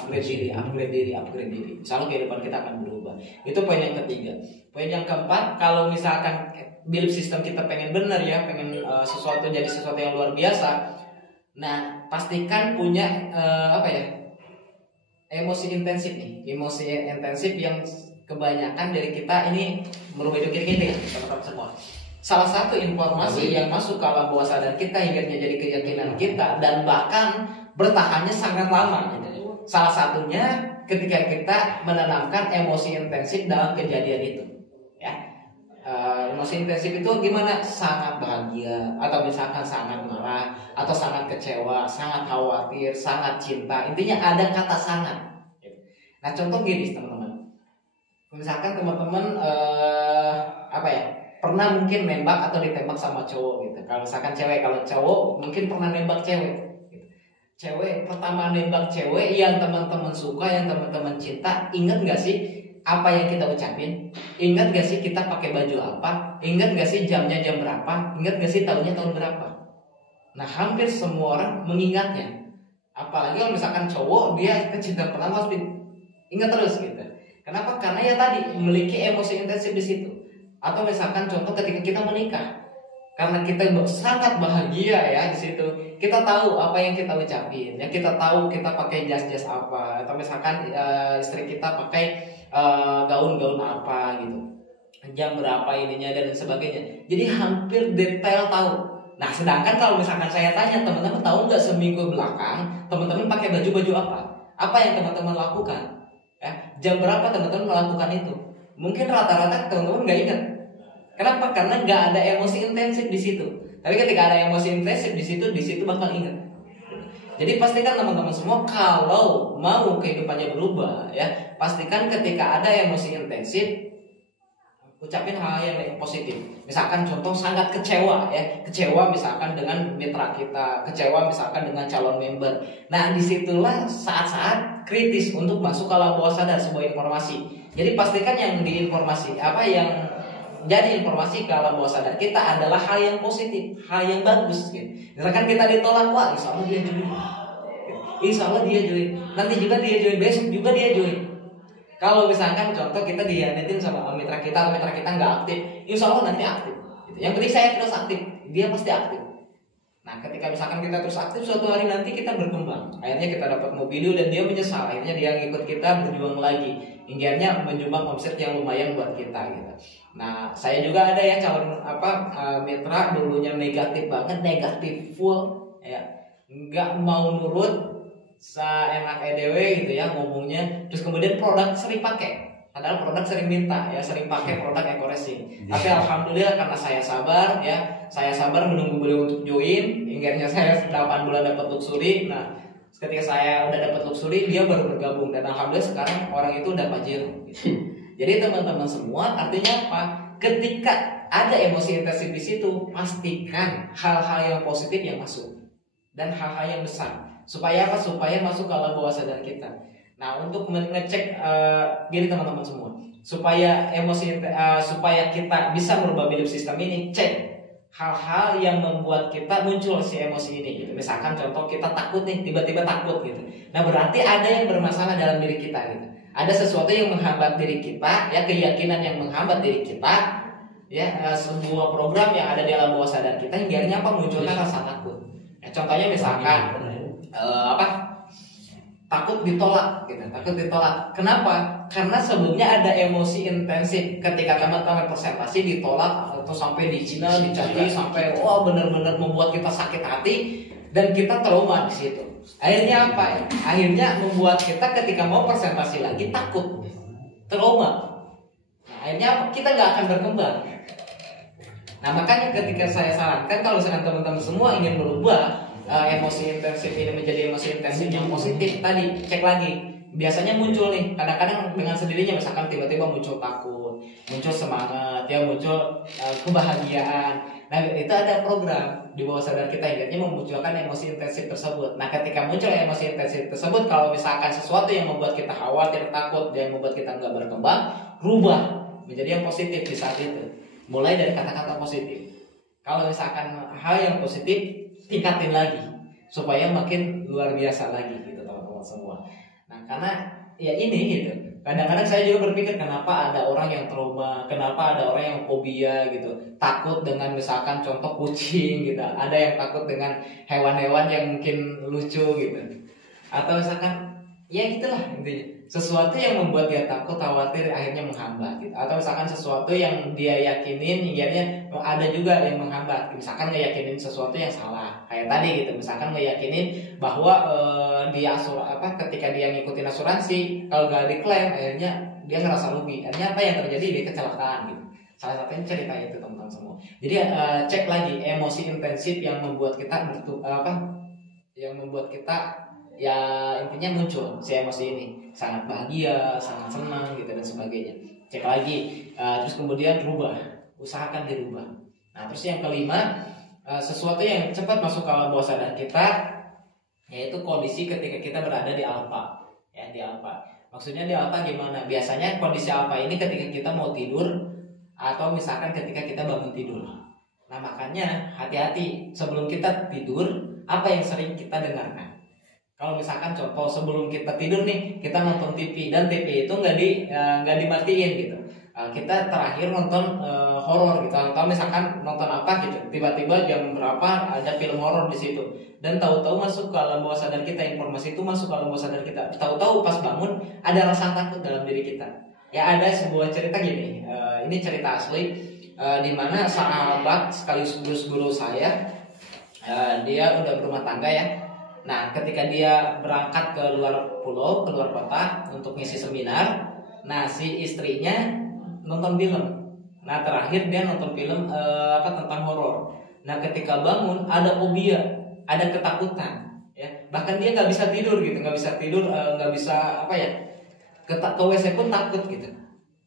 Allah kehidupan kita akan berubah. Itu poin yang ketiga. Poin yang keempat, kalau misalkan belief system kita pengen benar ya, pengen sesuatu jadi sesuatu yang luar biasa. Nah, pastikan punya emosi intensif nih. Emosi intensif yang kebanyakan dari kita ini merubah hidup kita ya, teman-teman semua. Salah satu informasi yang masuk ke alam bawah sadar kita hingga jadi keyakinan kita dan bahkan bertahannya sangat lama. Salah satunya ketika kita menanamkan emosi intensif dalam kejadian itu. Emosi intensif itu gimana? Sangat bahagia, atau misalkan sangat marah, atau sangat kecewa, sangat khawatir, sangat cinta. Intinya ada kata sangat. Nah contoh gini teman-teman, misalkan teman-teman pernah mungkin nembak atau ditembak sama cowok gitu. Kalau misalkan cewek, kalau cowok mungkin pernah nembak cewek. Cewek pertama nembak cewek yang teman-teman suka, yang teman-teman cinta, ingat gak sih apa yang kita ucapin? Ingat gak sih kita pakai baju apa? Ingat gak sih jamnya jam berapa? Ingat gak sih tahunnya tahun berapa? Nah hampir semua orang mengingatnya. Apalagi kalau misalkan cowok, dia kecintaan pertama harus ingat terus gitu. Kenapa? Karena ya tadi memiliki emosi intensif di situ. Atau misalkan contoh ketika kita menikah, karena kita sangat bahagia ya di situ. Kita tahu apa yang kita ucapin, ya kita tahu kita pakai jas-jas apa, atau misalkan istri kita pakai gaun-gaun apa gitu, jam berapa ininya dan sebagainya. Jadi hampir detail tahu. Nah sedangkan kalau misalkan saya tanya teman-teman, tahu nggak seminggu belakang teman-teman pakai baju apa? Apa yang teman-teman lakukan? Jam berapa teman-teman melakukan itu? Mungkin rata-rata teman-teman nggak ingat. Kenapa? Karena nggak ada emosi intensif di situ. Tapi ketika ada emosi intensif di situ bakal ingat. Jadi pastikan teman-teman semua kalau mau kehidupannya berubah ya, pastikan ketika ada emosi intensif, ucapin hal yang positif. Misalkan contoh sangat kecewa ya, kecewa misalkan dengan mitra kita, kecewa misalkan dengan calon member. Nah disitulah saat-saat kritis untuk masuk ke alam bawah sadar sebuah informasi. Jadi pastikan yang diinformasi yang jadi informasi ke alam bawah sadar kita adalah hal yang positif, hal yang bagus gitu. Misalkan kita ditolak, wah insya Allah dia join, insya Allah dia join, nanti juga dia join, besok juga dia join. Kalau misalkan contoh kita dihianatin sama mitra kita nggak aktif, insya Allah nanti aktif. Yang penting saya terus aktif, dia pasti aktif. Nah, ketika misalkan kita terus aktif, suatu hari nanti kita berkembang. Akhirnya kita dapat mobil dan dia menyesal. Akhirnya dia ngikut kita berjuang lagi. Hingga menyumbang omset yang lumayan buat kita gitu. Nah, saya juga ada ya calon mitra dulunya negatif banget, negatif full ya. Nggak mau nurut seenak EDW gitu ya ngomongnya, terus kemudian produk sering pakai, padahal produk sering minta ya, sering pakai produk Eco-Racing. Tapi alhamdulillah karena saya sabar menunggu beliau untuk join, hingga saya 8 bulan dapat luxury. Nah ketika saya udah dapat luxury, dia baru bergabung dan alhamdulillah sekarang orang itu udah pajero gitu. Jadi teman-teman semua, artinya apa? Ketika ada emosi intensif di situ, pastikan hal-hal yang positif yang masuk dan hal-hal yang besar. Supaya apa? Supaya masuk ke alam bawah sadar kita. Nah, untuk mengecek gini teman-teman semua, supaya supaya kita bisa merubah belief system ini, cek hal-hal yang membuat kita muncul si emosi ini gitu. Misalkan contoh kita takut nih, tiba-tiba takut gitu. Nah, berarti ada yang bermasalah dalam diri kita gitu. Ada sesuatu yang menghambat diri kita, ya keyakinan yang menghambat diri kita, ya sebuah program yang ada di alam bawah sadar kita hingga apa munculnya rasa takut. Ya, contohnya misalkan takut ditolak gitu, takut ditolak. Kenapa? Karena sebelumnya ada emosi intensif ketika teman-teman presentasi ditolak atau sampai dihina, dicaci sampai benar-benar membuat kita sakit hati dan kita trauma di situ. Akhirnya apa? Akhirnya membuat kita ketika mau presentasi lagi takut, trauma. Nah, akhirnya apa? Kita nggak akan berkembang. Nah makanya ketika saya sarankan kalau misalkan teman-teman semua ingin berubah emosi intensif ini menjadi emosi intensif yang positif, tadi cek lagi. Biasanya muncul nih, kadang-kadang dengan sendirinya, misalkan tiba-tiba muncul takut, muncul semangat, ya muncul kebahagiaan. Nah itu ada program di bawah sadar kita yang memunculkan emosi intensif tersebut. Nah ketika muncul emosi intensif tersebut, kalau misalkan sesuatu yang membuat kita khawatir, takut, dan membuat kita nggak berkembang, rubah menjadi yang positif di saat itu. Mulai dari kata-kata positif. Kalau misalkan hal yang positif, tingkatin lagi supaya makin luar biasa lagi gitu teman-teman semua. Nah karena ya ini gitu, kadang-kadang saya juga berpikir kenapa ada orang yang trauma, kenapa ada orang yang fobia gitu, takut dengan misalkan contoh kucing gitu, ada yang takut dengan hewan-hewan yang mungkin lucu gitu, atau misalkan ya gitulah intinya, sesuatu yang membuat dia takut, khawatir, akhirnya menghambat gitu. Atau misalkan sesuatu yang dia yakinin, akhirnya ada juga yang menghambat. Misalkan ngeyakinin sesuatu yang salah, kayak tadi gitu. Misalkan ngeyakinin bahwa ketika dia ngikutin asuransi, kalau gak diklaim, akhirnya dia ngerasa rugi. Akhirnya apa yang terjadi? Dia kecelakaan gitu. Salah satunya cerita itu teman-teman semua. Jadi cek lagi emosi intensif yang membuat kita yang membuat kita ya intinya muncul si emosi ini, sangat bahagia, sangat senang gitu dan sebagainya. Cek lagi, terus kemudian rubah, usahakan dirubah. Nah terus yang kelima, sesuatu yang cepat masuk ke alam bawah sadar kita, yaitu kondisi ketika kita berada di alfa, ya di alfa. Maksudnya di alfa gimana? Biasanya kondisi alfa ini ketika kita mau tidur atau misalkan ketika kita bangun tidur. Nah makanya hati-hati sebelum kita tidur, apa yang sering kita dengarkan. Kalau misalkan contoh sebelum kita tidur nih, kita nonton TV dan TV itu nggak dimatiin gitu. Kita terakhir nonton horor gitu, atau misalkan nonton apa gitu, tiba-tiba jam berapa ada film horor di situ, dan tahu-tahu masuk ke alam bawah sadar kita, informasi itu masuk ke alam bawah sadar kita. Tahu-tahu pas bangun ada rasa takut dalam diri kita. Ya ada sebuah cerita gini, ini cerita asli, di mana sahabat sekaligus guru saya, dia udah berumah tangga ya. Nah, ketika dia berangkat ke luar pulau, ke luar kota untuk ngisi seminar, nah si istrinya nonton film. Nah, terakhir dia nonton film tentang horor. Nah, ketika bangun ada fobia, ada ketakutan, ya. Bahkan dia nggak bisa tidur gitu, nggak bisa ke WC pun takut gitu.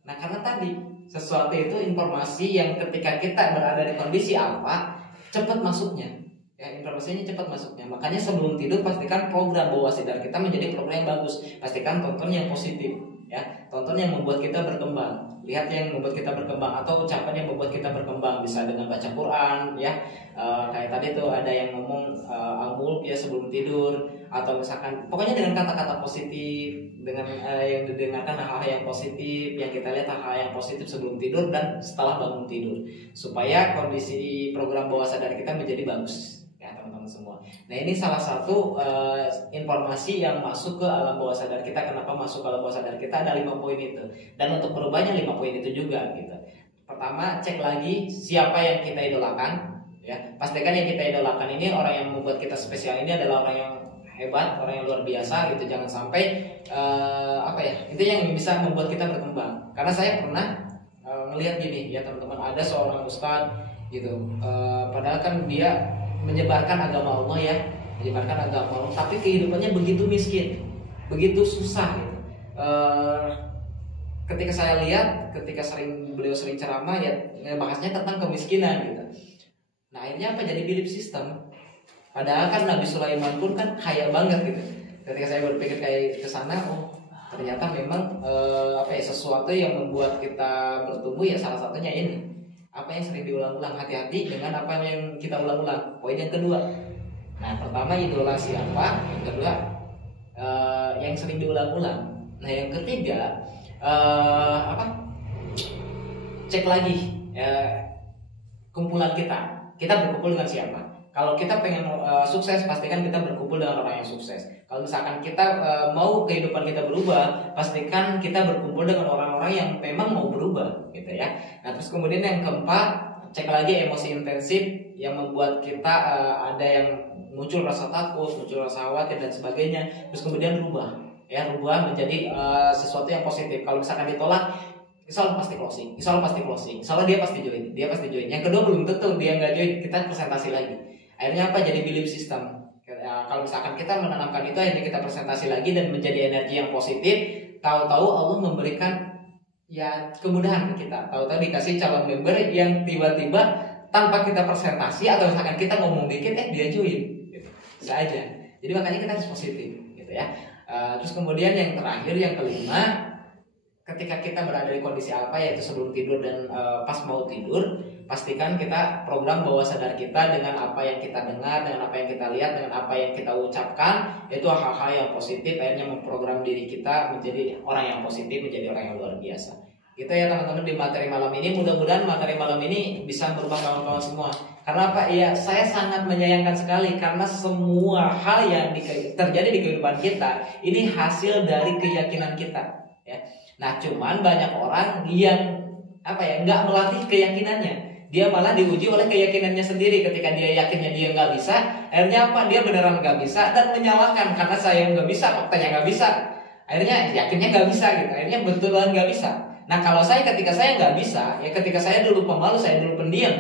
Nah karena tadi sesuatu itu informasi yang ketika kita berada di kondisi apa cepat masuknya, ya informasinya cepat masuknya. Makanya sebelum tidur pastikan program bawah sadar kita menjadi program yang bagus. Pastikan tonton yang positif, ya tonton yang membuat kita berkembang. Lihat yang membuat kita berkembang atau ucapan yang membuat kita berkembang, bisa dengan baca Quran, ya kayak tadi tuh ada yang ngomong al-mulk ya sebelum tidur, atau misalkan pokoknya dengan kata-kata positif, dengan yang didengarkan hal-hal yang positif, yang kita lihat hal-hal yang positif sebelum tidur dan setelah bangun tidur, supaya kondisi program bawah sadar kita menjadi bagus ya teman-teman semua. Nah ini salah satu informasi yang masuk ke alam bawah sadar kita. Kenapa masuk ke alam bawah sadar kita? Ada 5 poin itu, dan untuk berubahnya 5 poin itu juga gitu. Pertama, cek lagi siapa yang kita idolakan, ya pastikan yang kita idolakan ini orang yang membuat kita spesial ini adalah orang yang hebat, orang yang luar biasa gitu. Jangan sampai itu yang bisa membuat kita berkembang. Karena saya pernah melihat gini ya teman-teman, ada seorang ustadz gitu, padahal kan dia menyebarkan agama Allah ya, menyebarkan agama Allah, tapi kehidupannya begitu miskin, begitu susah gitu. Ketika saya lihat, ketika beliau sering ceramah ya bahasnya tentang kemiskinan gitu. Nah akhirnya apa, jadi belief system. Padahal kan Nabi Sulaiman pun kan kaya banget gitu. Ketika saya berpikir kayak ke sana, oh ternyata memang sesuatu yang membuat kita bertumbuh ya salah satunya ini. Apa yang sering diulang-ulang, hati-hati dengan apa yang kita ulang-ulang. Poin yang kedua. Nah pertama idola siapa, yang kedua yang sering diulang-ulang. Nah yang ketiga cek lagi kumpulan kita berkumpul dengan siapa. Kalau kita pengen sukses, pastikan kita berkumpul dengan orang yang sukses. Kalau misalkan kita mau kehidupan kita berubah, pastikan kita berkumpul dengan orang-orang yang memang mau berubah, gitu ya. Nah, terus kemudian yang keempat, cek lagi emosi intensif yang membuat kita ada yang muncul rasa takut, muncul rasa khawatir dan sebagainya. Terus kemudian rubah menjadi sesuatu yang positif. Kalau misalkan ditolak, insya Allah pasti closing, insya Allah dia pasti join. Yang kedua belum tentu dia nggak join, kita presentasi lagi. Akhirnya apa, jadi belief system. Kalau misalkan kita menanamkan itu, akhirnya kita presentasi lagi dan menjadi energi yang positif. Tahu-tahu Allah memberikan ya kemudahan ke kita. Tahu-tahu dikasih calon member yang tiba-tiba tanpa kita presentasi atau misalkan kita ngomong dikit dia join gitu. Bisa aja. Jadi makanya kita harus positif gitu ya. Terus kemudian yang terakhir, yang kelima, ketika kita berada di kondisi apa, yaitu sebelum tidur dan pas mau tidur, pastikan kita program bawah sadar kita dengan apa yang kita dengar, dengan apa yang kita lihat, dengan apa yang kita ucapkan, itu hal-hal yang positif. Akhirnya memprogram diri kita menjadi orang yang positif, menjadi orang yang luar biasa. Gitu ya teman-teman di materi malam ini. Mudah-mudahan materi malam ini bisa merubah kawan-kawan semua. Karena apa? Ya saya sangat menyayangkan sekali karena semua hal yang terjadi di kehidupan kita ini hasil dari keyakinan kita. Ya. Nah cuman banyak orang yang nggak melatih keyakinannya. Dia malah diuji oleh keyakinannya sendiri. Ketika dia yakinnya dia nggak bisa, akhirnya apa? Dia beneran nggak bisa dan menyalahkan karena saya nggak bisa, faktanya nggak bisa. Akhirnya yakinnya nggak bisa gitu. Akhirnya betulan nggak bisa. Nah kalau ketika saya nggak bisa, ya ketika saya dulu pemalu, saya dulu pendiam.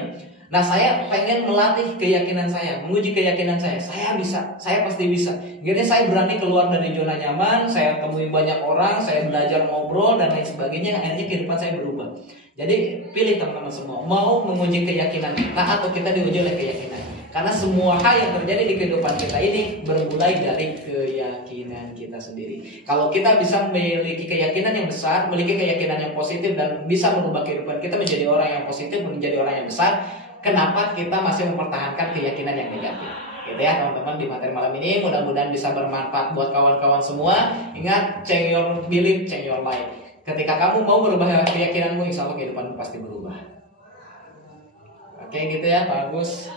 Nah saya pengen melatih keyakinan saya, menguji keyakinan saya. Saya bisa, saya pasti bisa. Jadi saya berani keluar dari zona nyaman. Saya temui banyak orang, saya belajar ngobrol dan lain sebagainya. Akhirnya kehidupan saya berubah. Jadi pilih teman-teman semua, mau menguji keyakinan kita atau kita diuji oleh keyakinan. Karena semua hal yang terjadi di kehidupan kita ini bermulai dari keyakinan kita sendiri. Kalau kita bisa memiliki keyakinan yang besar, memiliki keyakinan yang positif dan bisa merubah kehidupan kita menjadi orang yang positif, menjadi orang yang besar, kenapa kita masih mempertahankan keyakinan yang negatif? Gitu ya teman-teman, di materi malam ini mudah-mudahan bisa bermanfaat buat kawan-kawan semua. Ingat, change your belief, change your life. Ketika kamu mau merubah keyakinanmu, insya Allah kehidupanmu pasti berubah. Oke gitu ya, bagus.